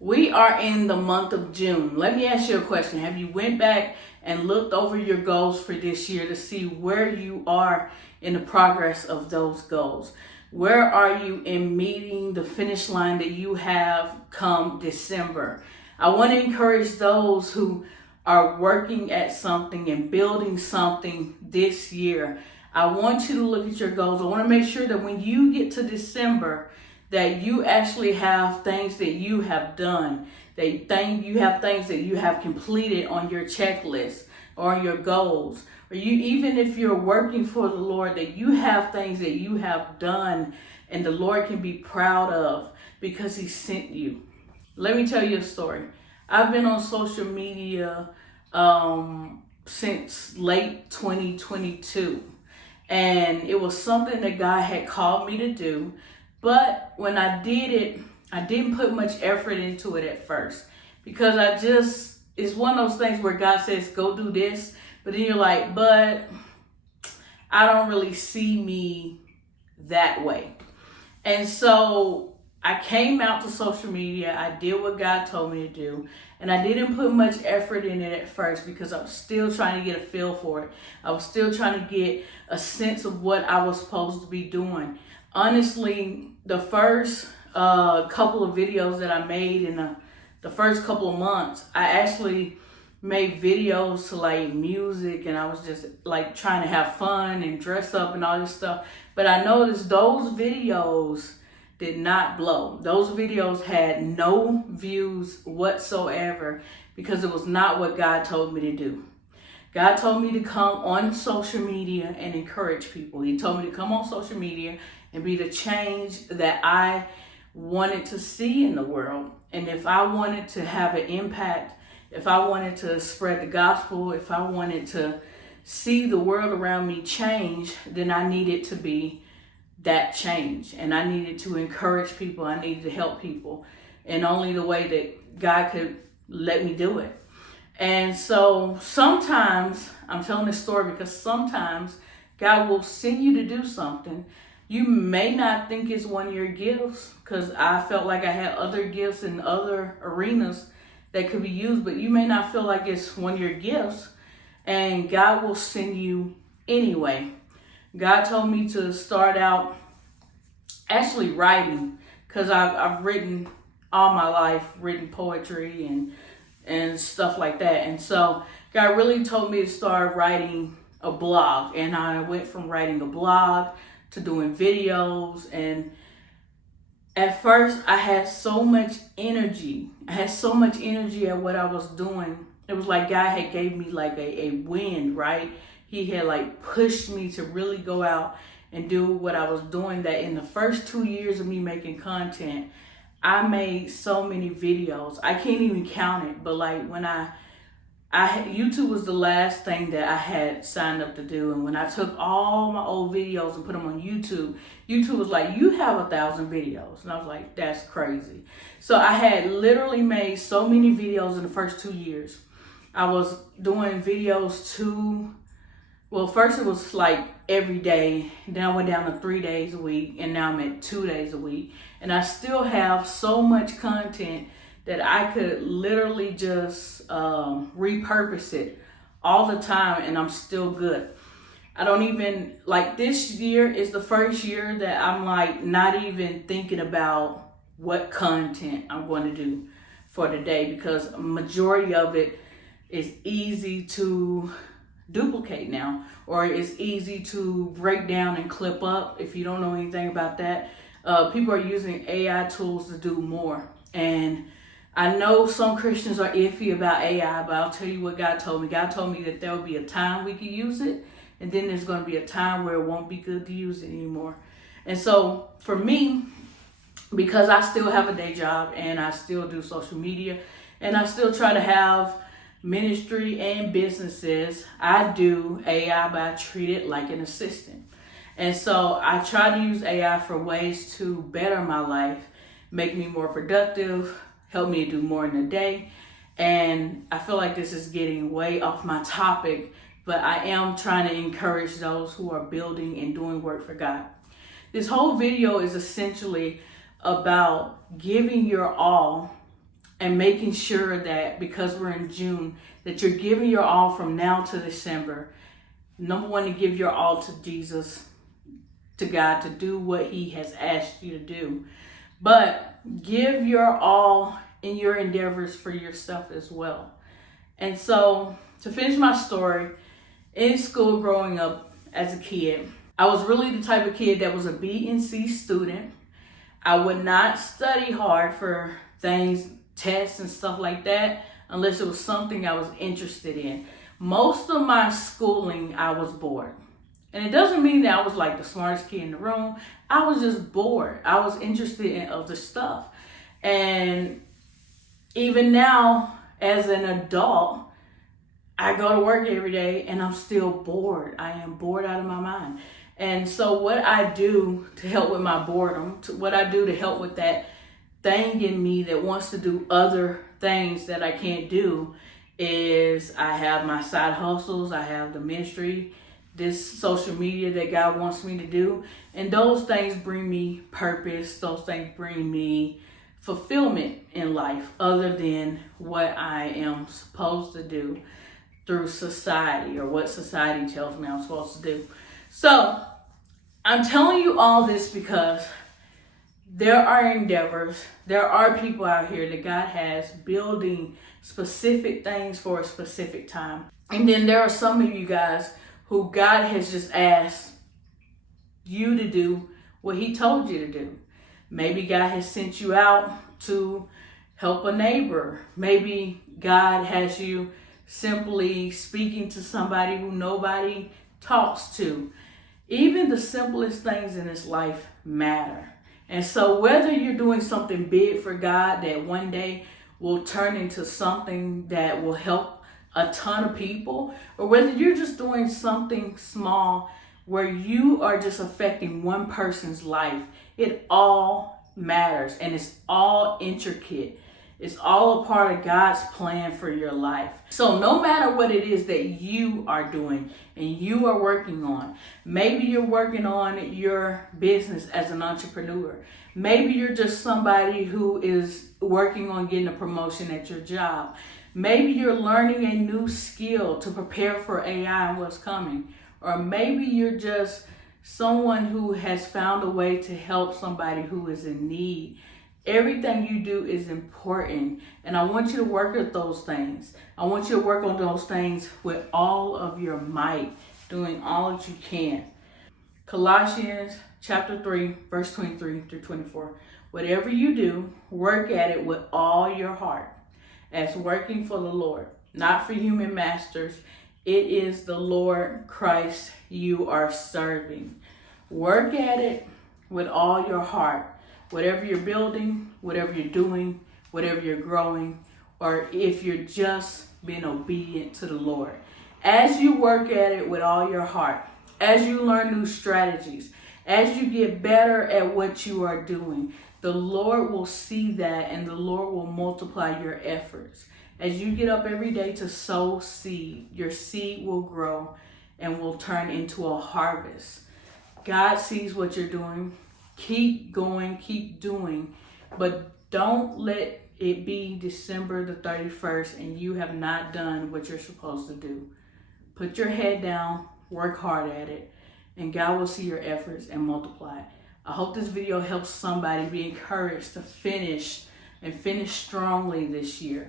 We are in the month of June. Let me ask you a question. Have you went back and looked over your goals for this year to see where you are in the progress of those goals? Where are you in meeting the finish line that you have come December? I want to encourage those who are working at something and building something this year. I want you to look at your goals. I want to make sure that when you get to December, that you actually have things that you have done, you have things that you have completed on your checklist or your goals, or even if you're working for the Lord, that you have things that you have done and the Lord can be proud of because He sent you. Let me tell you a story. I've been on social media since late 2022, and it was something that God had called me to do. But when I did it, I didn't put much effort into it at first because it's one of those things where God says, go do this. But then you're like, but I don't really see me that way. And so I came out to social media. I did what God told me to do. And I didn't put much effort in it at first because I was still trying to get a feel for it. I was still trying to get a sense of what I was supposed to be doing. Honestly, the first couple of videos that I made in the first couple of months, I actually made videos to like music, and I was just like trying to have fun and dress up and all this stuff. But I noticed those videos did not blow. Those videos had no views whatsoever because it was not what God told me to do. God told me to come on social media and encourage people. He told me to come on social media and be the change that I wanted to see in the world. And if I wanted to have an impact, if I wanted to spread the gospel, if I wanted to see the world around me change, then I needed to be that change. And I needed to encourage people. I needed to help people. And only the way that God could let me do it. And so sometimes, I'm telling this story because sometimes God will send you to do something. You may not think it's one of your gifts, because I felt like I had other gifts in other arenas that could be used, but you may not feel like it's one of your gifts, and God will send you anyway. God told me to start out actually writing, because I've written all my life, written poetry and stuff like that. And so God really told me to start writing a blog, and I went from writing a blog to doing videos. And at first I had so much energy. I had so much energy at what I was doing. It was like God had gave me like a wind, right? He had like pushed me to really go out and do what I was doing. That in the first 2 years of me making content, I made so many videos. I can't even count it. But like when YouTube was the last thing that I had signed up to do. And when I took all my old videos and put them on YouTube, YouTube was like, you have 1,000 videos. And I was like, that's crazy. So I had literally made so many videos in the first 2 years. I was doing videos first it was like every day. Then I went down to 3 days a week. And now I'm at 2 days a week. And I still have so much content that I could literally just repurpose it all the time, and I'm still good. I don't even, like, this year is the first year that I'm like not even thinking about what content I'm going to do for the day, because a majority of it is easy to duplicate now, or it's easy to break down and clip up. If you don't know anything about that, people are using AI tools to do more. And I know some Christians are iffy about AI, but I'll tell you what God told me. God told me that there will be a time we could use it, and then there's going to be a time where it won't be good to use it anymore. And so for me, because I still have a day job and I still do social media and I still try to have ministry and businesses, I do AI, but I treat it like an assistant. And so I try to use AI for ways to better my life, make me more productive, help me do more in a day. And I feel like this is getting way off my topic, but I am trying to encourage those who are building and doing work for God. This whole video is essentially about giving your all and making sure that because we're in June, that you're giving your all from now to December. Number one, to give your all to Jesus, to God, to do what he has asked you to do. But give your all in your endeavors for yourself as well. And so, to finish my story, in school growing up as a kid, I was really the type of kid that was a B and C student. I would not study hard for things, tests and stuff like that, unless it was something I was interested in. Most of my schooling, I was bored. And it doesn't mean that I was like the smartest kid in the room. I was just bored. I was interested in other stuff. And even now, as an adult, I go to work every day and I'm still bored. I am bored out of my mind. And so what I do to help with my boredom, what I do to help with that thing in me that wants to do other things that I can't do, is I have my side hustles, I have the ministry, this social media that God wants me to do. And those things bring me purpose. Those things bring me fulfillment in life other than what I am supposed to do through society or what society tells me I'm supposed to do. So I'm telling you all this because there are endeavors, there are people out here that God has building specific things for a specific time. And then there are some of you guys who God has just asked you to do what he told you to do. Maybe God has sent you out to help a neighbor. Maybe God has you simply speaking to somebody who nobody talks to. Even the simplest things in this life matter. And so whether you're doing something big for God that one day will turn into something that will help a ton of people, or whether you're just doing something small where you are just affecting one person's life, it all matters and it's all intricate. It's all a part of God's plan for your life. So no matter what it is that you are doing and you are working on, maybe you're working on your business as an entrepreneur. Maybe you're just somebody who is working on getting a promotion at your job. Maybe you're learning a new skill to prepare for AI and what's coming. Or maybe you're just someone who has found a way to help somebody who is in need. Everything you do is important, and I want you to work at those things. I want you to work on those things with all of your might, doing all that you can. Colossians chapter 3, verse 23 through 24. Whatever you do, work at it with all your heart, as working for the Lord, not for human masters. It is the Lord Christ you are serving. Work at it with all your heart. Whatever you're building, whatever you're doing, whatever you're growing, or if you're just being obedient to the Lord. As you work at it with all your heart, as you learn new strategies, as you get better at what you are doing, the Lord will see that and the Lord will multiply your efforts. As you get up every day to sow seed, your seed will grow and will turn into a harvest. God sees what you're doing. Keep going, keep doing, but don't let it be December the 31st and you have not done what you're supposed to do. Put your head down, work hard at it, and God will see your efforts and multiply. I hope this video helps somebody be encouraged to finish strongly this year.